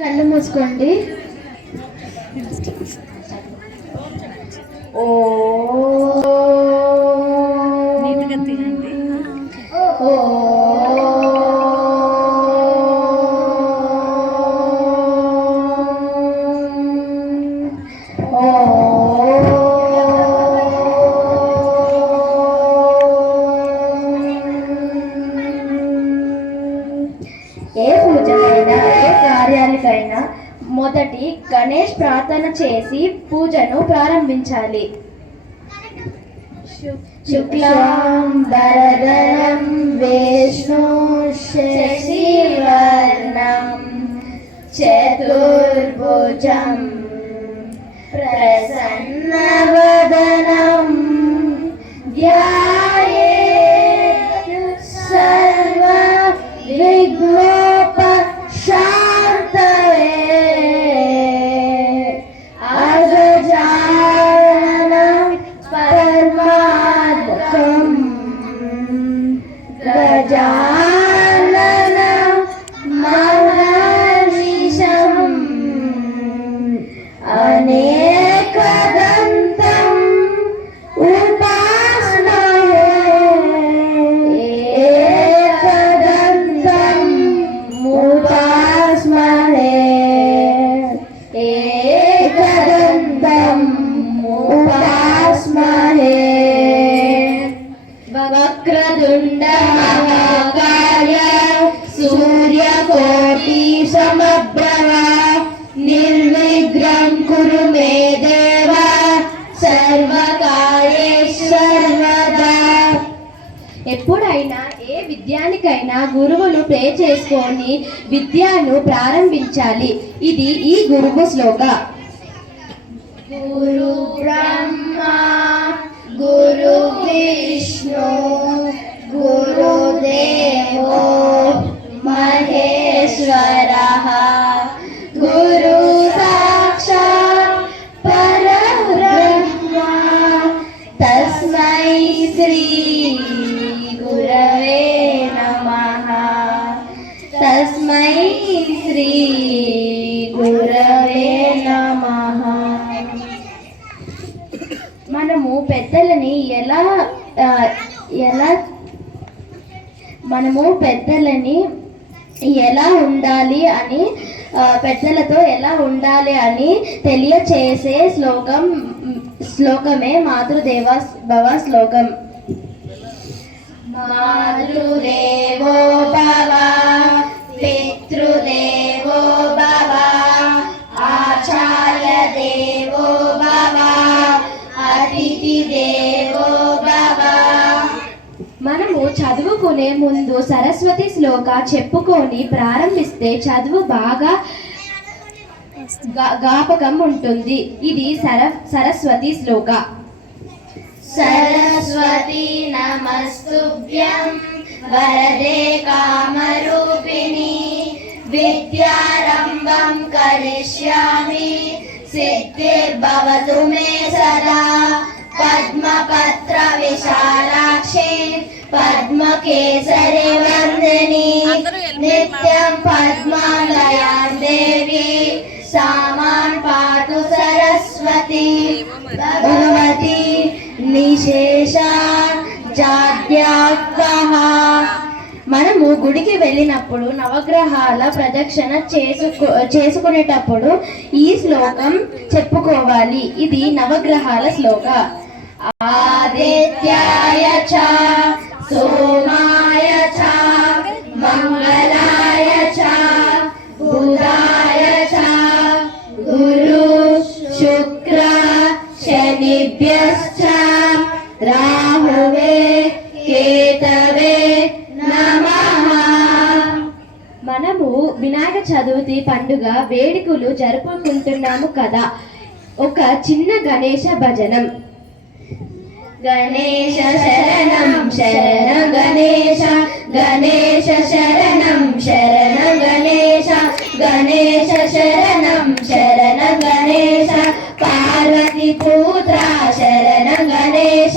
కళ్ళు మూసుకోండి. ఓ నీట్గా తినండి. ఓ ఏ పూజకైనా ఏ కార్యాలకైనా మొదటి గణేష్ ప్రార్థన చేసి పూజను ప్రారంభించాలి. శుక్లాంబరధరం విష్ణు శశివర్ణం చతుర్భుజం ప్రసన్నవదనం ధ్యాయేత్ సర్వ విఘ్నోపశాంతయే అగజాననం పరమాద్భుతం గజాననం మహర్నిశం అనేకదంతం ఉపాస్మహే ఏకదంతం ఉపాస్మహే ఏకదంతం ఉపాస్మహే వక్రతుండ మహాకాయ సూర్యకోటి సమప్రభ నిర్విఘ్నం కురు మే దేవ సర్వకార్యేషు సర్వదా. ఎప్పుడైనా ఏ విద్యానికైనా గురువును ప్రే చేసుకొని విద్యను ప్రారంభించాలి. ఇది ఈ గురువు శ్లోక. గురు బ్రహ్మ గురు విష్ణు గురుదేవో మహేశ్వరః గురు సాక్షాత్ పరబ్రహ్మ తస్మై శ్రీ గురవే నమః తస్మై శ్రీ గురవే నమః. మనము పెద్దలని ఎలా ఉండాలి అని పెద్దలతో ఎలా ఉండాలి అని తెలియచేసే శ్లోకమే మాతృదేవ భవ శ్లోకం. మాతృదేవో భవ పితృదేవో భవ ఆచార్య దేవో భవ అతిథి దేవో భవ. మనము చదువుకునే ముందు సరస్వతి శ్లోక చెప్పుకొని ప్రారంభిస్తే చదువు బాగా జ్ఞాపకం ఉంటుంది. ఇది సరస్వతి శ్లోక. సరస్వతి నమస్తుభ్యం వరదే కామరూపిణి విద్యారంభం కరిష్యామి సిద్ధిర్భవతు మే సదా పద్మపత్ర విశాలాక్షి పద్మకేసరి వందని నిత్యం పద్మాలయాం దేవి సామాన్ పాతు సరస్వతి భగవతి నిశేష జాడ్యాత్వః. మనము గుడికి వెళ్ళినప్పుడు నవగ్రహాల ప్రదక్షిణ చేసుకునేటప్పుడు ఈ శ్లోకం చెప్పుకోవాలి. ఇది నవగ్రహాల శ్లోక. ఆదిత్యాయ చ సోమాయ చ మంగళాయ చ బుధాయ చ గురు శుక్ర శనిభ్యశ్చ రాహువే కేతవే నమః. మనము వినాయక చవితి పండుగ వేడుకలు జరుపుకుంటున్నాము కదా. ఒక చిన్న గణేశ భజనం. గణేశ శరణం శరణం గణేశ గణేశ శరణం శరణం గణేశ గణేశ శరణం శరణం గణేశ పార్వతి పుత్ర శరణం గణేశ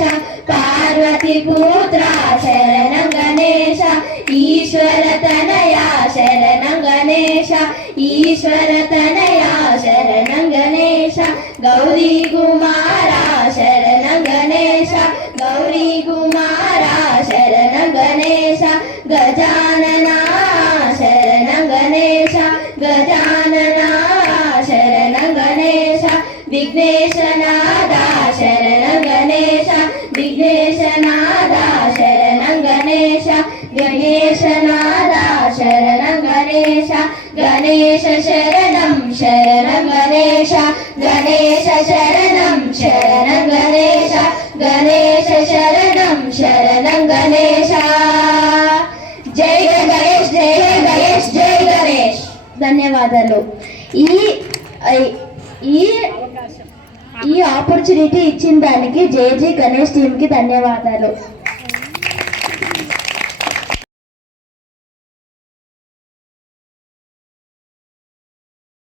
పార్వతి పుత్ర శరణం గణేశ ఈశ్వర తనయా శరణం గణేశ ఈశ్వర తనయా శరణం గణేశ గౌరీ కుమారా శరణం గణేశ గౌరీ కుమారా శరణం గణేశ గజాననా శరణం గణేశ గజాననా శరణం గణేశ విఘ్నేశనాదా శరణం గణేశ విఘ్నేశనాదా శరణం గణేశ గణేశనాదా శరణం గణేశ గణేశ శరణం శరణం గణేశ గణేశ శరణం శరణం గణేశ గణేశ శరణం శరణం గణేశ జై గణేష్ జై గణేష్ జై గణేష్. ధన్యవాదాలు. ఈ ఈ ఈ ఆపర్చునిటీ ఇచ్చిన దానికి జేజీ గణేష్ టీమ్ కి ధన్యవాదాలు.